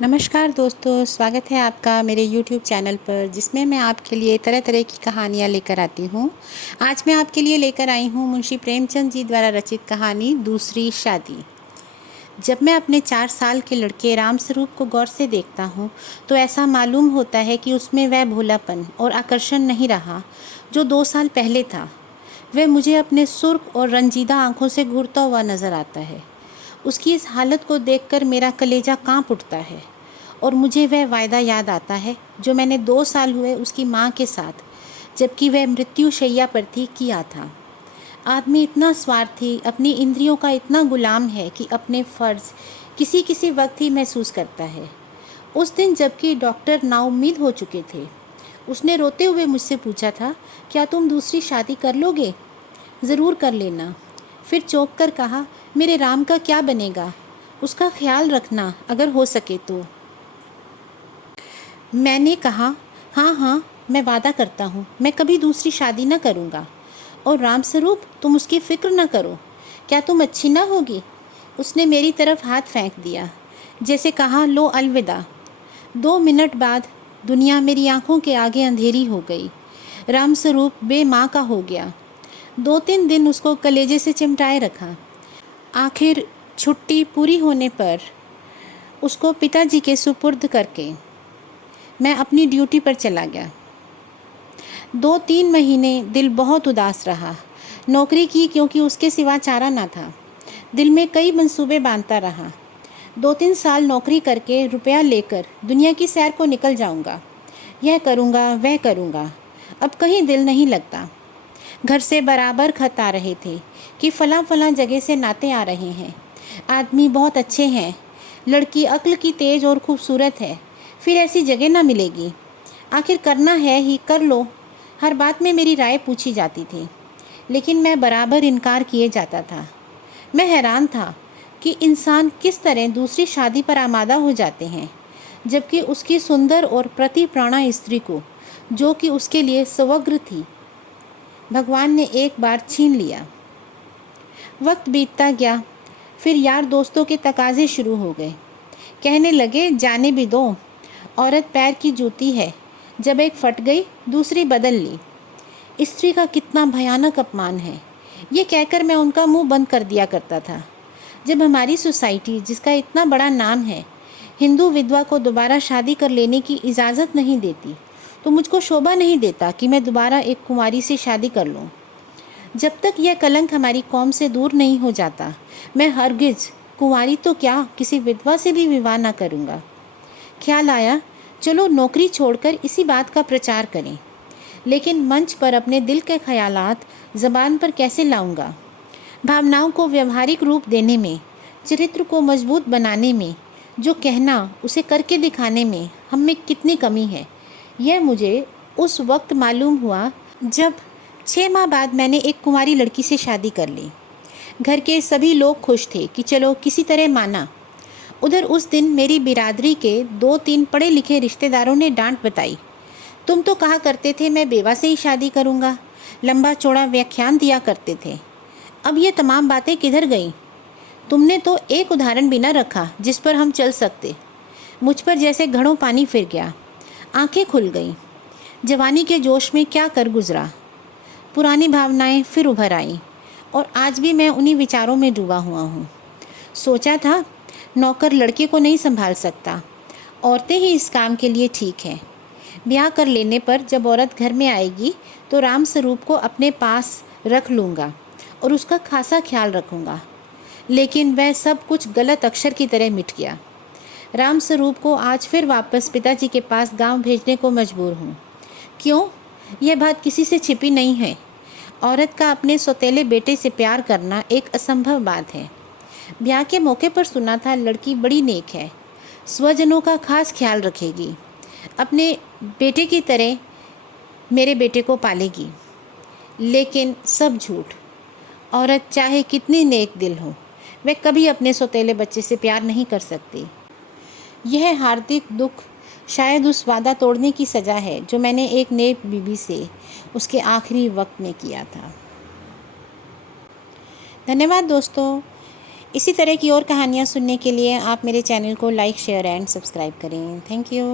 नमस्कार दोस्तों, स्वागत है आपका मेरे YouTube चैनल पर जिसमें मैं आपके लिए तरह तरह की कहानियाँ लेकर आती हूँ। आज मैं आपके लिए लेकर आई हूँ मुंशी प्रेमचंद जी द्वारा रचित कहानी दूसरी शादी। जब मैं अपने 4 साल के लड़के रामस्वरूप को गौर से देखता हूँ तो ऐसा मालूम होता है कि उसमें वह भोलापन और आकर्षण नहीं रहा जो 2 साल पहले था। वह मुझे अपने सुर्ख और रंजीदा आँखों से घूरता हुआ नज़र आता है। उसकी इस हालत को देखकर मेरा कलेजा काँप उठता है और मुझे वह वायदा याद आता है जो मैंने 2 साल हुए उसकी माँ के साथ, जबकि वह मृत्यु शैया पर थी, किया था। आदमी इतना स्वार्थी, अपनी इंद्रियों का इतना गुलाम है कि अपने फ़र्ज़ किसी किसी वक्त ही महसूस करता है। उस दिन जबकि डॉक्टर नाउम्मीद हो चुके थे, उसने रोते हुए मुझसे पूछा था, क्या तुम दूसरी शादी कर लोगे? ज़रूर कर लेना। फिर चौंक कर कहा, मेरे राम का क्या बनेगा? उसका ख्याल रखना अगर हो सके तो। मैंने कहा, हाँ हाँ, मैं वादा करता हूँ मैं कभी दूसरी शादी न करूँगा। और रामस्वरूप, तुम उसकी फ़िक्र न करो, क्या तुम अच्छी ना होगी? उसने मेरी तरफ हाथ फेंक दिया, जैसे कहा, लो अलविदा। 2 मिनट बाद दुनिया मेरी आंखों के आगे अंधेरी हो गई। रामस्वरूप बेमाँ का हो गया। 2-3 दिन उसको कलेजे से चिमटाए रखा। आखिर छुट्टी पूरी होने पर उसको पिताजी के सुपुर्द करके मैं अपनी ड्यूटी पर चला गया। 2-3 महीने दिल बहुत उदास रहा। नौकरी की क्योंकि उसके सिवा चारा ना था। दिल में कई मंसूबे बांधता रहा। 2-3 साल नौकरी करके रुपया लेकर दुनिया की सैर को निकल जाऊंगा। यह करूंगा, वह करूंगा। अब कहीं दिल नहीं लगता। घर से बराबर खत आ रहे थे कि फलां फलां जगह से नाते आ रहे हैं। आदमी बहुत अच्छे हैं। लड़की अक्ल की तेज और खूबसूरत है। फिर ऐसी जगह ना मिलेगी। आखिर करना है ही, कर लो। हर बात में मेरी राय पूछी जाती थी, लेकिन मैं बराबर इनकार किए जाता था। मैं हैरान था कि इंसान किस तरह दूसरी शादी पर आमादा हो जाते हैं, जबकि उसकी सुंदर और प्रतिप्राणा स्त्री को, जो कि उसके लिए स्वग्र थी, भगवान ने एक बार छीन लिया। वक्त बीतता गया। फिर यार दोस्तों के तकाजे शुरू हो गए। कहने लगे, जाने भी दो, औरत पैर की जूती है, जब एक फट गई दूसरी बदल ली। स्त्री का कितना भयानक अपमान है, ये कहकर मैं उनका मुंह बंद कर दिया करता था। जब हमारी सोसाइटी, जिसका इतना बड़ा नाम है, हिंदू विधवा को दोबारा शादी कर लेने की इजाज़त नहीं देती, तो मुझको शोभा नहीं देता कि मैं दोबारा एक कुंवारी से शादी कर लूं। जब तक यह कलंक हमारी कौम से दूर नहीं हो जाता, मैं हरगिज कुंवारी तो क्या, किसी विधवा से भी विवाह ना करूँगा। ख्याल आया, चलो नौकरी छोड़कर इसी बात का प्रचार करें। लेकिन मंच पर अपने दिल के ख़यालात ज़बान पर कैसे लाऊंगा? भावनाओं को व्यवहारिक रूप देने में, चरित्र को मजबूत बनाने में, जो कहना उसे करके दिखाने में हम में कितनी कमी है, यह मुझे उस वक्त मालूम हुआ जब 6 माह बाद मैंने एक कुंवारी लड़की से शादी कर ली। घर के सभी लोग खुश थे कि चलो किसी तरह माना। उधर उस दिन मेरी बिरादरी के 2-3 पढ़े लिखे रिश्तेदारों ने डांट बताई, तुम तो कहा करते थे मैं बेवा से ही शादी करूँगा, लंबा चौड़ा व्याख्यान दिया करते थे। अब ये तमाम बातें किधर गईं? तुमने तो एक उदाहरण भी न रखा जिस पर हम चल सकते। मुझ पर जैसे घड़ों पानी फिर गया। आंखें खुल गईं। जवानी के जोश में क्या कर गुजरा। पुरानी भावनाएं फिर उभर आईं और आज भी मैं उन्हीं विचारों में डूबा हुआ हूँ। सोचा था नौकर लड़के को नहीं संभाल सकता, औरतें ही इस काम के लिए ठीक हैं। ब्याह कर लेने पर जब औरत घर में आएगी तो रामस्वरूप को अपने पास रख लूँगा और उसका खासा ख्याल रखूँगा। लेकिन वह सब कुछ गलत अक्षर की तरह मिट गया। रामस्वरूप को आज फिर वापस पिताजी के पास गांव भेजने को मजबूर हूँ। क्यों? यह बात किसी से छिपी नहीं है। औरत का अपने सौतेले बेटे से प्यार करना एक असंभव बात है। ब्याह के मौके पर सुना था लड़की बड़ी नेक है, स्वजनों का खास ख्याल रखेगी, अपने बेटे की तरह मेरे बेटे को पालेगी। लेकिन सब झूठ। औरत चाहे कितनी नेक दिल हो, वह कभी अपने सौतेले बच्चे से प्यार नहीं कर सकती। यह हार्दिक दुख शायद उस वादा तोड़ने की सज़ा है जो मैंने एक नेक बीबी से उसके आखिरी वक्त में किया था। धन्यवाद दोस्तों। इसी तरह की और कहानियाँ सुनने के लिए आप मेरे चैनल को लाइक शेयर एंड सब्सक्राइब करें। Thank you.